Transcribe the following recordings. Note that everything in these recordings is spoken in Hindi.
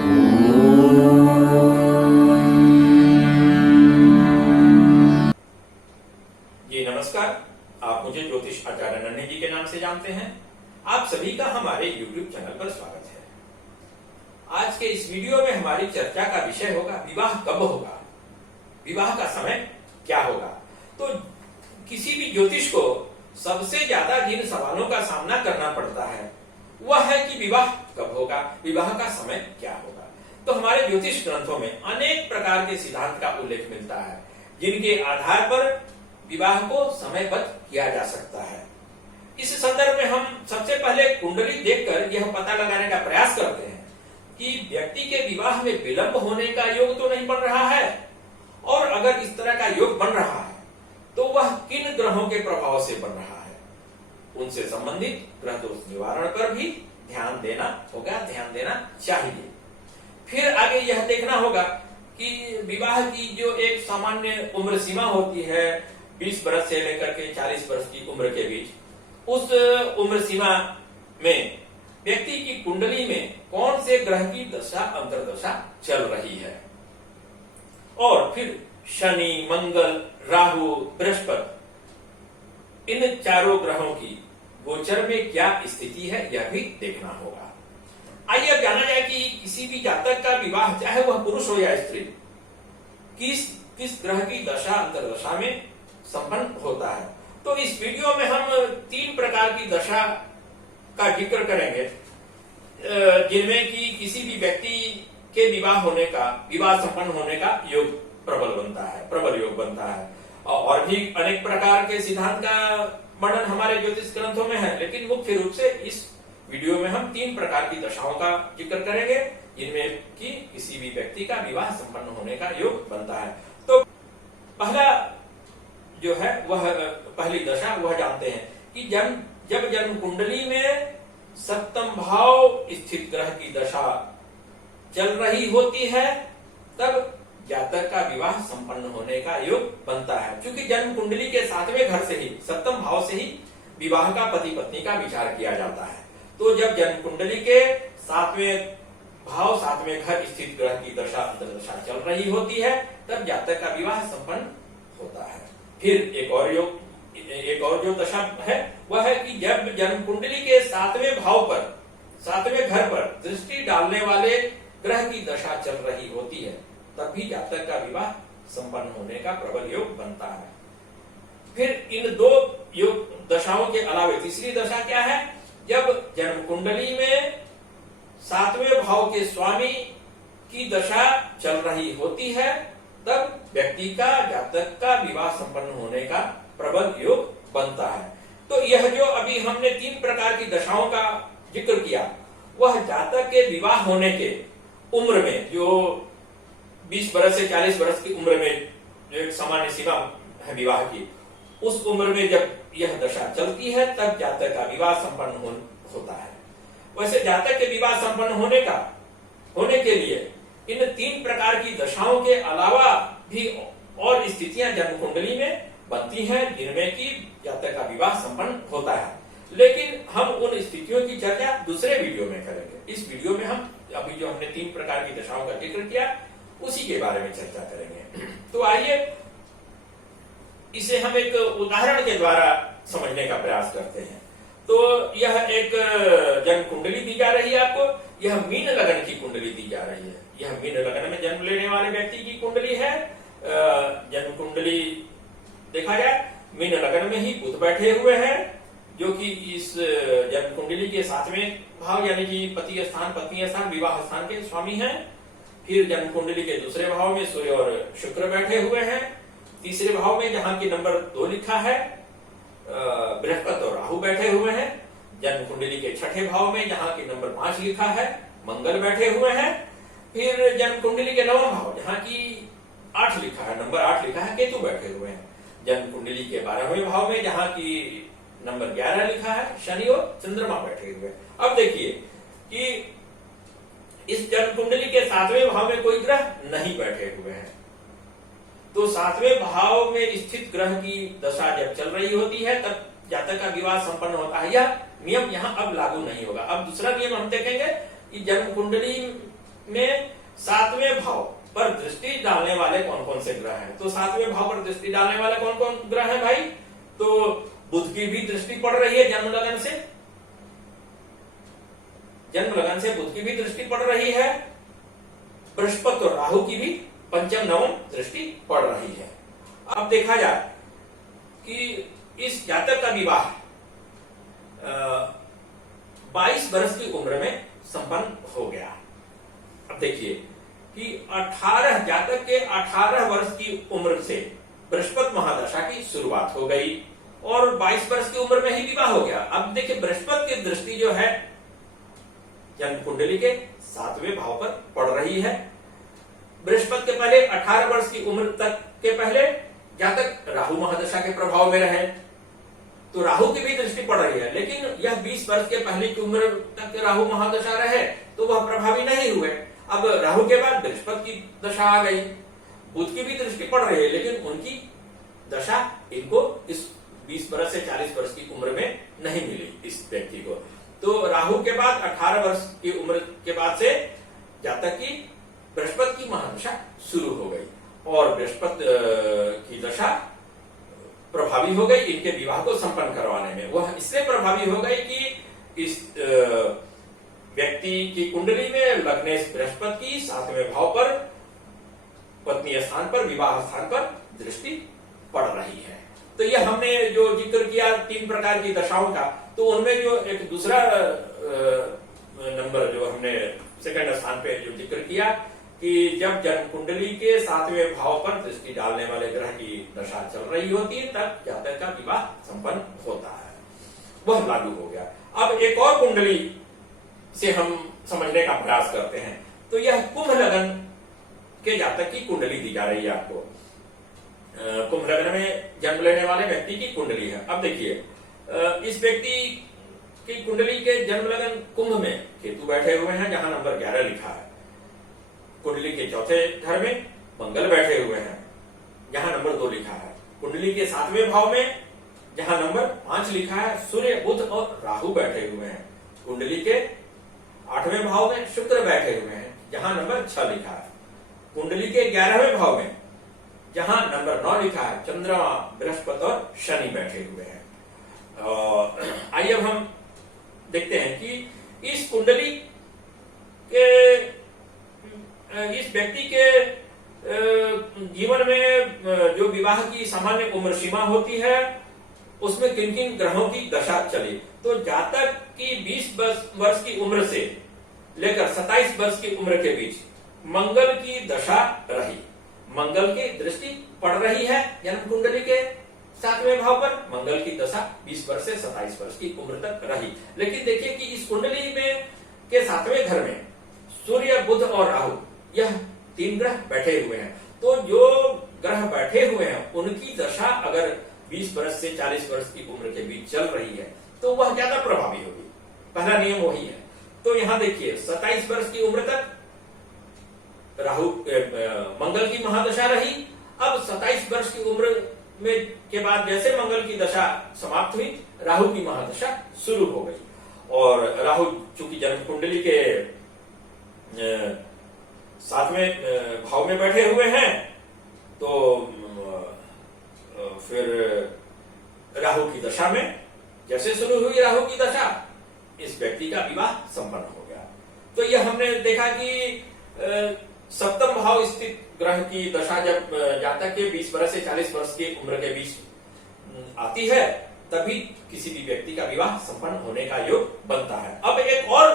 जी नमस्कार। आप मुझे ज्योतिष आचार्य नन्हे जी के नाम से जानते हैं। आप सभी का हमारे YouTube चैनल पर स्वागत है। आज के इस वीडियो में हमारी चर्चा का विषय होगा विवाह कब होगा, विवाह का समय क्या होगा। तो किसी भी ज्योतिष को सबसे ज्यादा जिन सवालों का सामना करना पड़ता है वह है कि विवाह कब होगा, विवाह का समय क्या होगा। तो हमारे ज्योतिष ग्रंथों में अनेक प्रकार के सिद्धांत का उल्लेख मिलता है जिनके आधार पर विवाह को समयबद्ध किया जा सकता है। इस संदर्भ में हम सबसे पहले कुंडली देखकर यह पता लगाने का प्रयास करते हैं कि व्यक्ति के विवाह में विलंब होने का योग तो नहीं बन रहा है, और अगर इस तरह का योग बन रहा है तो वह किन ग्रहों के प्रभाव से बन रहा है। उनसे संबंधित ग्रह दोष निवारण पर भी ध्यान देना होगा, ध्यान देना चाहिए। फिर आगे यह देखना होगा कि विवाह की जो एक सामान्य उम्र सीमा होती है 20 वर्ष से लेकर के 40 वर्ष की उम्र के बीच, उस उम्र सीमा में व्यक्ति की कुंडली में कौन से ग्रह की दशा अंतर्दशा चल रही है, और फिर शनि, मंगल, राहु, बृहस्पति, इन चारों ग्रहों की गोचर में क्या स्थिति है यह भी देखना होगा। आइए अब जाना जाए कि किसी भी जातक का विवाह, चाहे वह पुरुष हो या स्त्री, किस ग्रह की दशा अंतर्दशा में संपन्न होता है। तो इस वीडियो में हम 3 प्रकार की दशा का जिक्र करेंगे जिनमें कि किसी भी व्यक्ति के विवाह संपन्न होने का योग प्रबल योग बनता है। और भी अनेक प्रकार के सिद्धांत का वर्णन हमारे ज्योतिष ग्रंथों में है, लेकिन मुख्य रूप से इस वीडियो में हम 3 प्रकार की दशाओं का जिक्र करेंगे जिनमें कि किसी भी व्यक्ति का विवाह संपन्न होने का योग बनता है। तो पहला जो है वह पहली दशा वह जानते हैं कि जब जन्म कुंडली में सप्तम भाव स्थित ग्रह की दशा चल रही होती है तब जातक का विवाह संपन्न होने का योग बनता है। क्योंकि जन्म कुंडली के 7वें घर से ही, सप्तम भाव से ही विवाह का पति पत्नी का विचार किया जाता है। तो जब जन्म कुंडली के 7वें भाव 7वें घर स्थित ग्रह की दशा अंतर्दशा चल रही होती है तब जातक का विवाह संपन्न होता है। फिर एक और जो दशा है वह है कि जब जन्म कुंडली के 7वें भाव पर, 7वें घर पर दृष्टि डालने वाले ग्रह की दशा चल रही होती है तब भी जातक का विवाह संपन्न होने का प्रबल योग बनता है। फिर इन 2 योग दशाओं के अलावा तीसरी दशा क्या है, जब जन्म कुंडली में 7वें भाव के स्वामी की दशा चल रही होती है तब व्यक्ति का, जातक का विवाह संपन्न होने का प्रबल योग बनता है। तो यह जो अभी हमने 3 प्रकार की दशाओं का जिक्र किया वह जातक के विवाह होने के उम्र में, जो 20 वर्ष से 40 वर्ष की उम्र में जो एक सामान्य सीमा है विवाह की, उस उम्र में जब यह दशा चलती है तब जातक का विवाह संपन्न होता है। वैसे जातक के विवाह संपन्न होने के लिए इन 3 प्रकार की दशाओं के अलावा भी और स्थितियां जन्म कुंडली में बनती हैं जिनमें कि जातक का विवाह संपन्न होता है, लेकिन हम उन स्थितियों की चर्चा दूसरे वीडियो में करेंगे। इस वीडियो में हम अभी जो हमने 3 प्रकार की दशाओं का जिक्र किया उसी के बारे में चर्चा करेंगे। तो आइए इसे हम एक उदाहरण के द्वारा समझने का प्रयास करते हैं। तो यह एक जन्म कुंडली दी जा रही है आपको, यह मीन लगन की कुंडली दी जा रही है। यह मीन लगन में जन्म लेने वाले व्यक्ति की कुंडली है। जन्म कुंडली देखा जाए मीन लगन में ही बुध बैठे हुए हैं जो कि इस जन्म कुंडली के 7वें भाव यानी कि पति स्थान, पत्नी स्थान, विवाह स्थान के स्वामी हैं। फिर जन्म कुंडली के दूसरे भाव में सूर्य और शुक्र बैठे हुए हैं। तीसरे भाव में जहां की नंबर 2 लिखा है बृहस्पति और राहु बैठे हुए हैं। जन्म कुंडली के 6ठे भाव में जहां की नंबर 5 लिखा है मंगल बैठे हुए हैं। फिर जन्म कुंडली के 9वां भाव जहां की 8 लिखा है, नंबर 8 लिखा है, केतु बैठे हुए हैं। जन्म कुंडली के 12वें भाव में जहां की नंबर 11 लिखा है, शनि और चंद्रमा बैठे हुए। अब देखिए कि इस जन्म कुंडली के 7वें भाव में कोई ग्रह नहीं बैठे हुए हैं। तो 7वें भाव में स्थित ग्रह की दशा जब चल रही होती है तब जातक का विवाह संपन्न होता है। यह नियम यहाँ अब लागू नहीं होगा। अब दूसरा नियम हम देखेंगे कि जन्म कुंडली में सातवें भाव पर दृष्टि डालने वाले कौन कौन से ग्रह हैं? तो सातवें भाव पर दृष्टि डालने वाले कौन कौन ग्रह हैं भाई? तो बुध की भी दृष्टि पड़ रही है जन्म लगन से, जन्म लगन से बुध की भी दृष्टि पड़ रही है। बृहस्पति और राहु की भी पंचम नवम दृष्टि पड़ रही है। अब देखा जाए कि इस जातक का विवाह 22 वर्ष की उम्र में संपन्न हो गया। अब देखिए कि 18 जातक के 18 वर्ष की उम्र से बृहस्पति महादशा की शुरुआत हो गई और 22 वर्ष की उम्र में ही विवाह हो गया। अब देखिए बृहस्पति की दृष्टि जो है जन्म कुंडली के 7वें भाव पर पड़ रही है। बृहस्पति के पहले 18 वर्ष की उम्र तक के पहले जातक राहु महादशा के प्रभाव में रहे, तो राहु की भी दृष्टि पड़ रही है, लेकिन यह 20 वर्ष के पहले की उम्र तक राहु महादशा रहे तो वह प्रभावी नहीं हुए। अब राहु के बाद बृहस्पति की दशा आ गई, बुध की भी दृष्टि पड़ रही है, लेकिन उनकी दशा इनको इस 20 वर्ष से 40 वर्ष की उम्र में नहीं मिली इस व्यक्ति को। तो राहु के बाद 18 वर्ष की उम्र के बाद से जातक की बृहस्पति की महादशा शुरू हो गई और बृहस्पति की दशा प्रभावी हो गई इनके विवाह को संपन्न करवाने में। वह इससे प्रभावी हो गई कि इस व्यक्ति की कुंडली में लग्नेश बृहस्पति की 7वें भाव पर पत्नी स्थान पर विवाह स्थान पर दृष्टि पड़ रही है। तो यह हमने जो जिक्र किया 3 प्रकार की दशाओं का, तो उनमें जो एक दूसरा नंबर जो हमने सेकंड स्थान पे जो जिक्र किया कि जब जन्म कुंडली के 7वें भाव पर दृष्टि डालने वाले ग्रह की दशा चल रही होती है तब जातक का विवाह संपन्न होता है, वह लागू हो गया। अब एक और कुंडली से हम समझने का प्रयास करते हैं। तो यह कुंभ लगन के जातक की कुंडली दी जा रही है आपको। कुंभ लगन में जन्म लेने वाले व्यक्ति की कुंडली है। अब देखिए इस व्यक्ति की कुंडली के जन्म लगन कुंभ में केतु बैठे हुए हैं जहां नंबर 11 लिखा है। कुंडली के चौथे घर में मंगल बैठे हुए हैं जहां नंबर 2 लिखा है। कुंडली के 7वें भाव में जहां नंबर 5 लिखा है सूर्य बुध और राहु बैठे हुए हैं। कुंडली के 8वें भाव में शुक्र बैठे हुए हैं जहां नंबर 6 लिखा है। कुंडली के 11वें भाव में जहां नंबर 9 लिखा है चंद्रमा बृहस्पति और शनि बैठे हुए हैं। आइए अब हम देखते हैं कि इस कुंडली के इस व्यक्ति के जीवन में जो विवाह की सामान्य उम्र सीमा होती है उसमें किन किन ग्रहों की दशा चली। तो जातक की 20 वर्ष की उम्र से लेकर 27 वर्ष की उम्र के बीच मंगल की दशा रही। मंगल की दृष्टि पड़ रही है जन्म कुंडली के 7वें भाव पर। मंगल की दशा 20 वर्ष से 27 वर्ष की उम्र तक रही। लेकिन देखिए कि इस कुंडली में के 7वें घर में सूर्य बुध और राहु यह 3 ग्रह बैठे हुए हैं। तो जो ग्रह बैठे हुए हैं उनकी दशा अगर 20 वर्ष से 40 वर्ष की उम्र के बीच चल रही है तो वह ज्यादा प्रभावी होगी। पहला नियम वही है। तो यहां देखिए 27 वर्ष की उम्र तक राहु मंगल की महादशा रही। अब 27 वर्ष की उम्र में के बाद जैसे मंगल की दशा समाप्त हुई राहु की महादशा शुरू हो गई और राहु चूंकि जन्म कुंडली के 7वें भाव में बैठे हुए हैं तो फिर राहु की दशा में जैसे शुरू हुई राहु की दशा इस व्यक्ति का विवाह संपन्न हो गया। तो यह हमने देखा कि 7वें भाव स्थित ग्रह की दशा जब जातक के 20 वर्ष से 40 वर्ष की उम्र के बीच आती है तभी किसी भी व्यक्ति का विवाह संपन्न होने का योग बनता है। अब एक और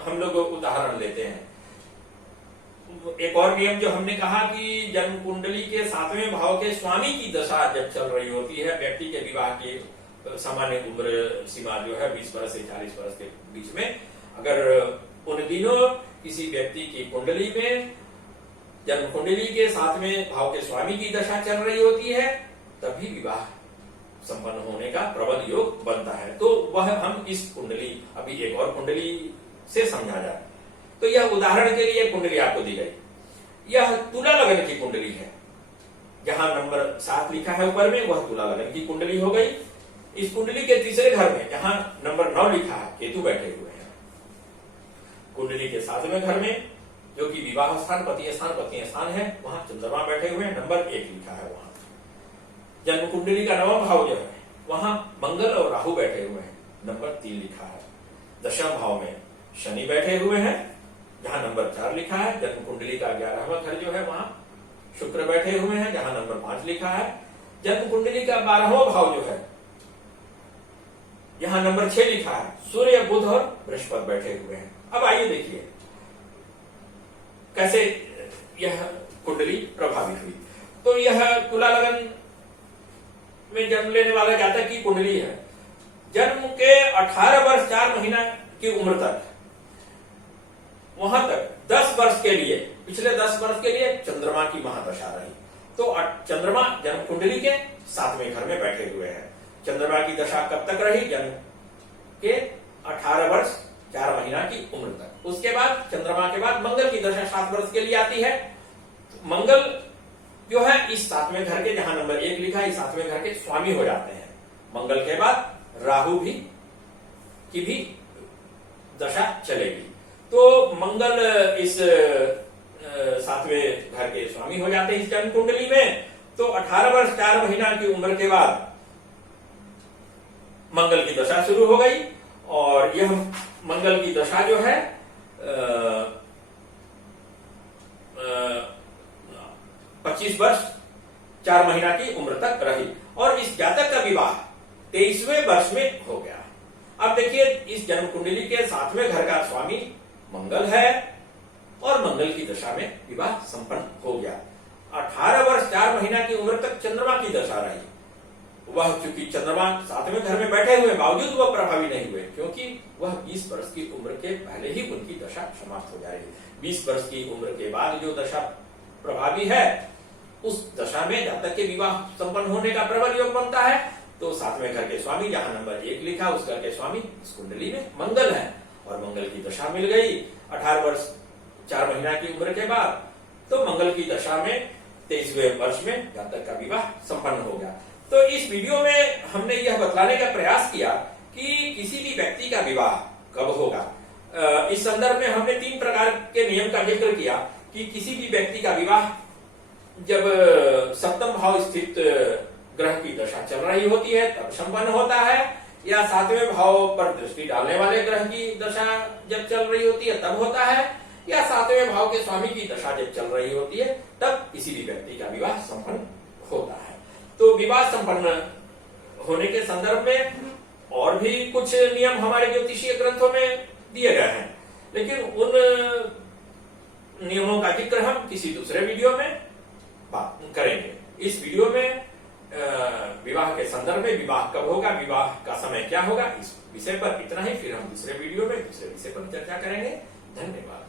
हम लोग उदाहरण लेते हैं। एक और नियम जो हमने कहा कि जन्म कुंडली के 7वें भाव के स्वामी की दशा जब चल रही होती है व्यक्ति के विवाह की सामान्य उम्र सीमा जो है 20 वर्ष से 40 वर्ष के बीच में, अगर उन दिनों किसी व्यक्ति की कुंडली में जन्म कुंडली के 7वें भाव के स्वामी की दशा चल रही होती है तभी विवाह संपन्न होने का प्रबल योग बनता है। तो वह हम इस कुंडली अभी एक और कुंडली से समझा जाए। तो यह उदाहरण के लिए कुंडली आपको दी गई। यह तुला लगन की कुंडली है। जहां नंबर 7 लिखा है ऊपर में वह तुला लगन की कुंडली हो गई। इस कुंडली के तीसरे घर में जहां नंबर 9 लिखा है केतु बैठे हुए हैं। कुंडली के 7वें घर में जो कि विवाह स्थान, पति स्थान है, वहां चंद्रमा बैठे हुए हैं, नंबर 1 लिखा है वहां। जन्म कुंडली का नवम भाव जो है वहां मंगल और राहु बैठे हुए हैं, नंबर 3 लिखा है। दशम भाव में शनि बैठे हुए हैं, जहां नंबर 4 लिखा है। जन्म कुंडली का 11वां घर जो है वहां शुक्र बैठे हुए हैं, जहां नंबर 5 लिखा है। जन्म कुंडली का 12वां भाव जो है यहां नंबर 6 लिखा है। सूर्य, बुध और बृहस्पति बैठे हुए हैं। अब आइए देखिए कैसे यह कुंडली प्रभावित हुई। तो यह तुला लगन में जन्म लेने वाला जातक की कुंडली है। जन्म के 18 वर्ष 4 महीना की उम्र तक, वहां तक 10 वर्ष के लिए, पिछले 10 वर्ष के लिए चंद्रमा की महादशा रही। तो चंद्रमा जन्म कुंडली के 7वें घर में बैठे हुए हैं। चंद्रमा की दशा कब तक रही? जन्म के 18 वर्ष 4 महीना की उम्र तक। उसके बाद चंद्रमा के बाद मंगल की दशा 7 वर्ष के लिए आती है। मंगल जो है इस 7वें घर के, जहां नंबर 1 लिखा है, इस 7वें घर के स्वामी हो जाते हैं। मंगल के बाद राहु की भी दशा चलेगी। तो मंगल इस 7वें घर के स्वामी हो जाते हैं इस जन्म कुंडली में। तो 18 वर्ष 4 महीना की उम्र के बाद मंगल की दशा शुरू हो गई, और यह मंगल की दशा जो है 25 वर्ष 4 महीना की उम्र तक रही, और इस जातक का विवाह 23वें वर्ष में हो गया। अब देखिए, इस जन्म कुंडली के 7वें घर का स्वामी मंगल है, और मंगल की दशा में विवाह संपन्न हो गया। 18 वर्ष 4 महीना की उम्र तक चंद्रमा की दशा रही। वह चूंकि चंद्रमा 7वें घर में बैठे हुए बावजूद वह प्रभावी नहीं हुए, क्योंकि वह 20 वर्ष की उम्र के पहले ही उनकी दशा समाप्त हो जाएगी। 20 वर्ष की उम्र के बाद जो दशा प्रभावी है, उस दशा में जातक के विवाह संपन्न होने का प्रबल योग बनता है। तो 7वें घर के स्वामी, जहां नंबर 1 लिखा, उस घर के स्वामी इस कुंडली में मंगल है, और मंगल की दशा मिल गई 18 वर्ष 4 महीना की उम्र के बाद। तो मंगल की दशा में 23वें वर्ष में जातक का विवाह संपन्न हो गया। तो इस वीडियो में हमने यह बतलाने का प्रयास किया कि किसी भी व्यक्ति का विवाह कब होगा। इस संदर्भ में हमने 3 प्रकार के नियम का जिक्र किया कि किसी भी व्यक्ति का विवाह जब 7वें भाव स्थित ग्रह की दशा चल रही होती है तब संपन्न होता है, या 7वें भाव पर दृष्टि डालने वाले ग्रह की दशा जब चल रही होती है तब होता है, या 7वें भाव के स्वामी की दशा जब चल रही होती है तब किसी भी व्यक्ति का विवाह संपन्न होता है। तो विवाह संपन्न होने के संदर्भ में और भी कुछ नियम हमारे ज्योतिषीय ग्रंथों में दिए गए हैं, लेकिन उन नियमों का जिक्र हम किसी दूसरे वीडियो में बात करेंगे। इस वीडियो में विवाह के संदर्भ में विवाह कब होगा, विवाह का समय क्या होगा, इस विषय पर इतना ही। फिर हम दूसरे वीडियो में दूसरे विषय पर चर्चा करेंगे। धन्यवाद।